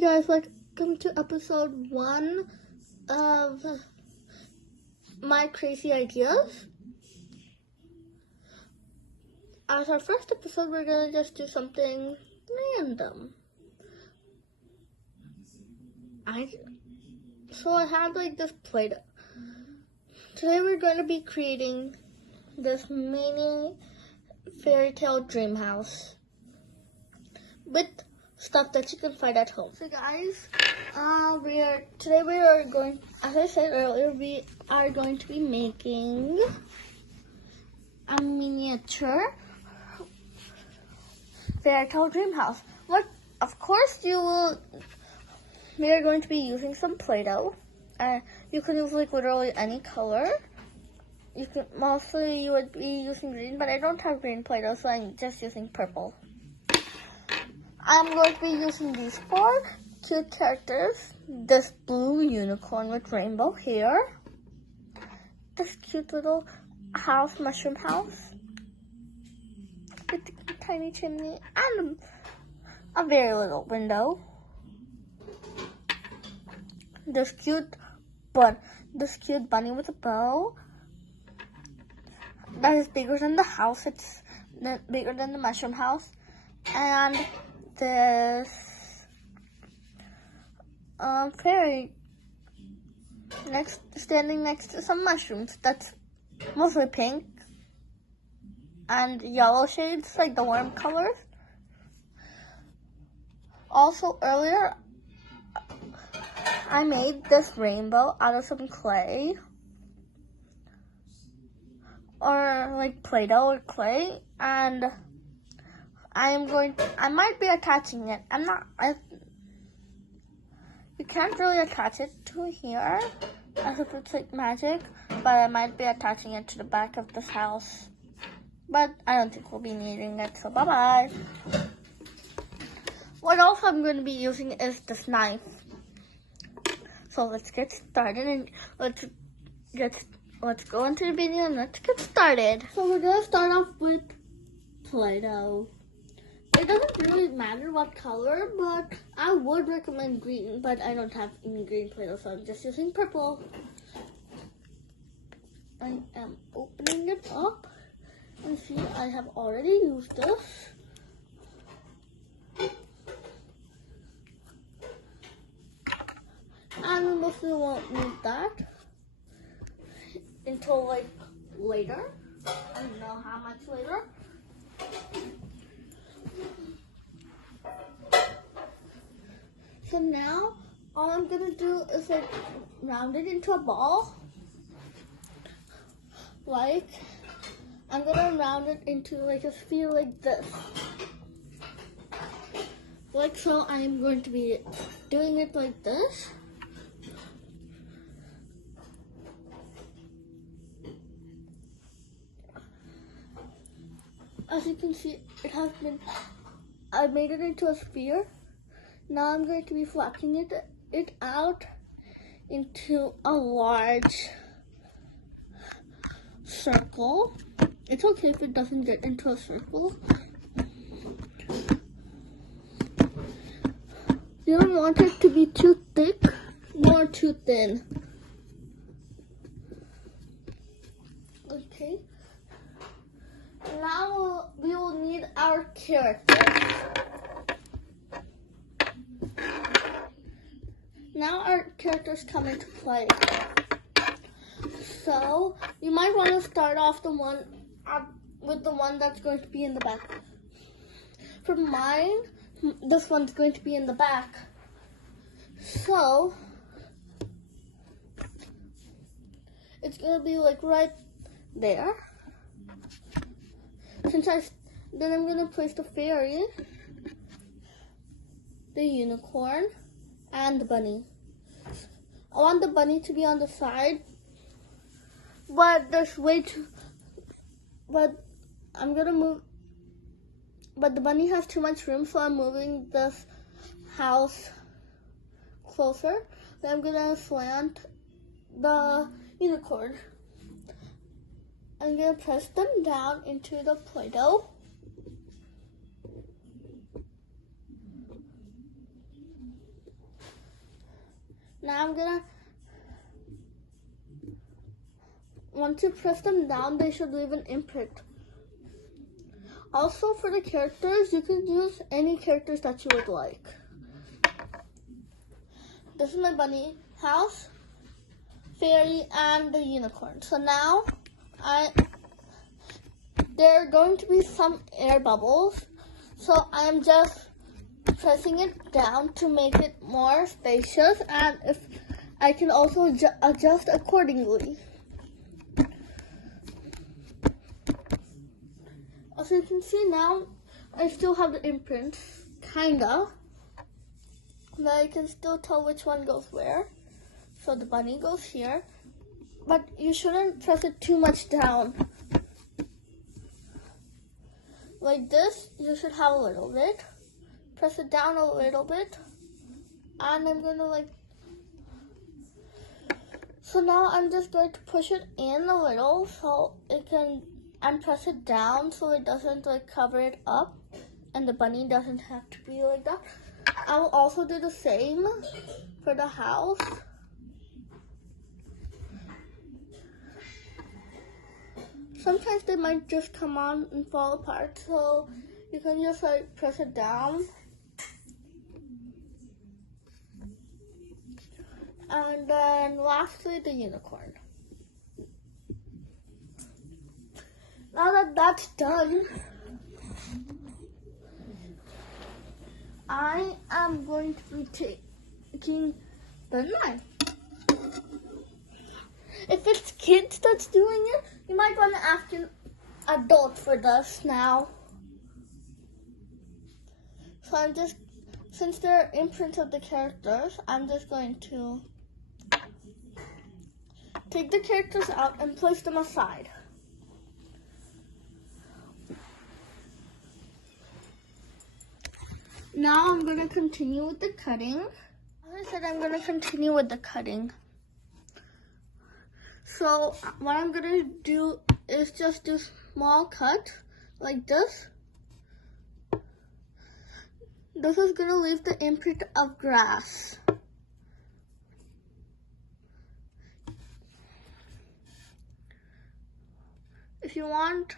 guys, welcome to episode 1 of my crazy ideas. As our first episode, we're gonna just do something random. I had like this Play-Doh. Today we're gonna be creating this mini fairy tale dream house with stuff that you can find at home. So guys, today we are going, as I said earlier, we are going to be making a miniature fairy tale dream house. Of course, we are going to be using some Play-Doh. You can use like literally any color. You would be using green, but I don't have green Play-Doh, so I'm just using purple. I'm going to be using these 4 cute characters. This blue unicorn with rainbow hair. This cute little mushroom house. With a tiny chimney and a very little window. This cute bunny with a bow. That is bigger than the house. It's bigger than the mushroom house. And this fairy standing next to some mushrooms that's mostly pink and yellow shades, like the warm colors. Also earlier I made this rainbow out of some clay or like Play-Doh or clay, and I might be attaching it. You can't really attach it to here as if it's like magic, but I might be attaching it to the back of this house. But I don't think we'll be needing it, so bye-bye. What else I'm going to be using is this knife. So let's get started and let's go into the video and let's get started. So we're going to start off with Play-Doh. It doesn't really matter what color, but I would recommend green, but I don't have any green Play-Doh, so I'm just using purple. I am opening it up and see I have already used this. And we mostly won't need that until like later. I don't know how much later. So now, all I'm gonna do is like round it into a ball. Like, I'm gonna round it into like a sphere like this. Like so, I'm going to be doing it like this. As you can see, I made it into a sphere. Now I'm going to be flattening it out into a large circle. It's okay if it doesn't get into a circle. You don't want it to be too thick nor too thin. Okay. Now we will need our characters. Now our characters come into play. So you might want to start off with the one that's going to be in the back. For mine, this one's going to be in the back. So it's going to be like right there. Then I'm going to place the fairy, the unicorn, and the bunny. I want the bunny to be on the side, but I'm gonna move, but the bunny has too much room, so I'm moving this house closer. Then I'm gonna slant the unicorn. I'm gonna press them down into the Play-Doh. Now I'm gonna, once you press them down, they should leave an imprint. Also, for the characters, you can use any characters that you would like. This is my bunny house, fairy, and the unicorn. So now, there are going to be some air bubbles. So I am just pressing it down to make it more spacious, and if I can also adjust accordingly. As you can see now, I still have the imprints, kinda, but I can still tell which one goes where. So the bunny goes here, but you shouldn't press it too much down. Like this, you should have a little bit. Press it down a little bit, and I'm gonna so now I'm just going to push it in a little so it can, and press it down so it doesn't cover it up and the bunny doesn't have to be like that. I will also do the same for the house. Sometimes they might just come on and fall apart, so you can just press it down. And then lastly, the unicorn. Now that that's done, I am going to be taking the knife. If it's kids that's doing it, you might want to ask an adult for this now. So I'm just, since there are imprints of the characters, I'm just going to take the characters out and place them aside. Now I'm going to continue with the cutting. As I said, I'm going to continue with the cutting. So what I'm going to do is just do small cuts like this. This is going to leave the imprint of grass. If you want,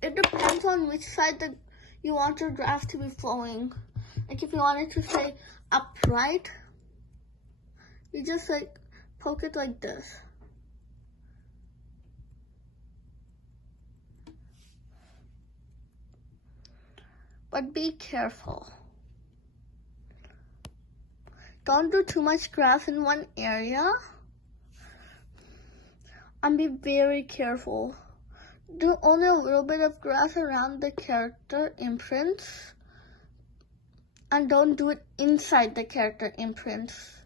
it depends on which side that you want your grass to be flowing. Like if you want it to stay upright, you just poke it like this. But be careful. Don't do too much grass in one area. And be very careful. Do only a little bit of grass around the character imprints. And don't do it inside the character imprints.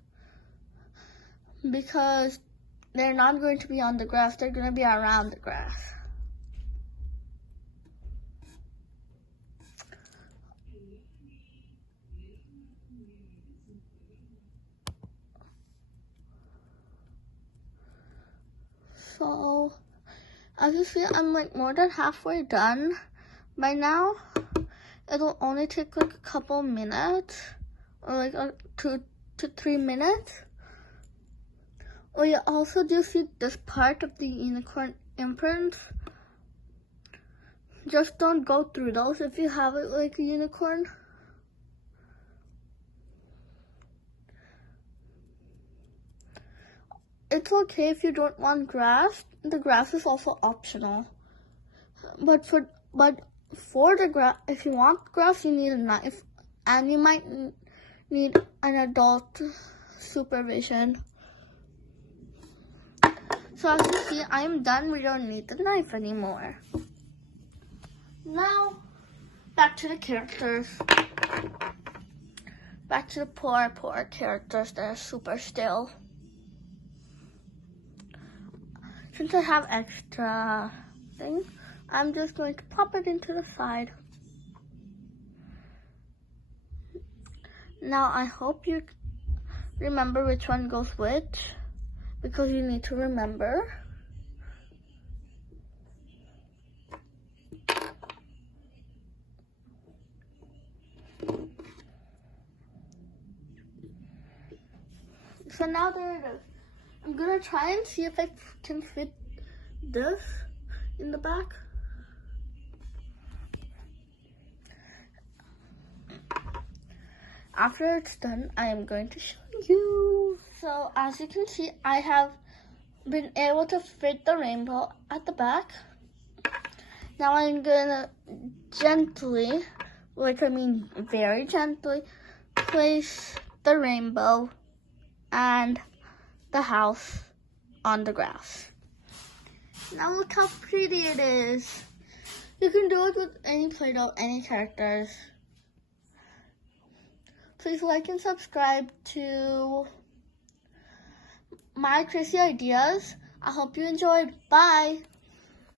Because they're not going to be on the grass, they're going to be around the grass. So, as you see, I'm more than halfway done. By now, it'll only take a couple minutes, or 2 to 3 minutes. Oh, you also do see this part of the unicorn imprints. Just don't go through those if you have it like a unicorn. It's okay if you don't want grass. The grass is also optional. But for the grass, if you want grass, you need a knife, and you might need an adult supervision. So as you see, I'm done. We don't need the knife anymore. Now, back to the characters. Back to the poor characters that are super still. Since I have extra thing, I'm just going to pop it into the side. Now I hope you remember which one goes which, because you need to remember. So now there it is. I'm gonna try and see if I can fit this in the back. After it's done, I am going to show you. So as you can see, I have been able to fit the rainbow at the back. Now I'm gonna gently, very gently, place the rainbow and the house on the grass. Now look how pretty it is. You can do it with any Play-Doh, any characters. Please like and subscribe to my crazy ideas. I hope you enjoyed. Bye.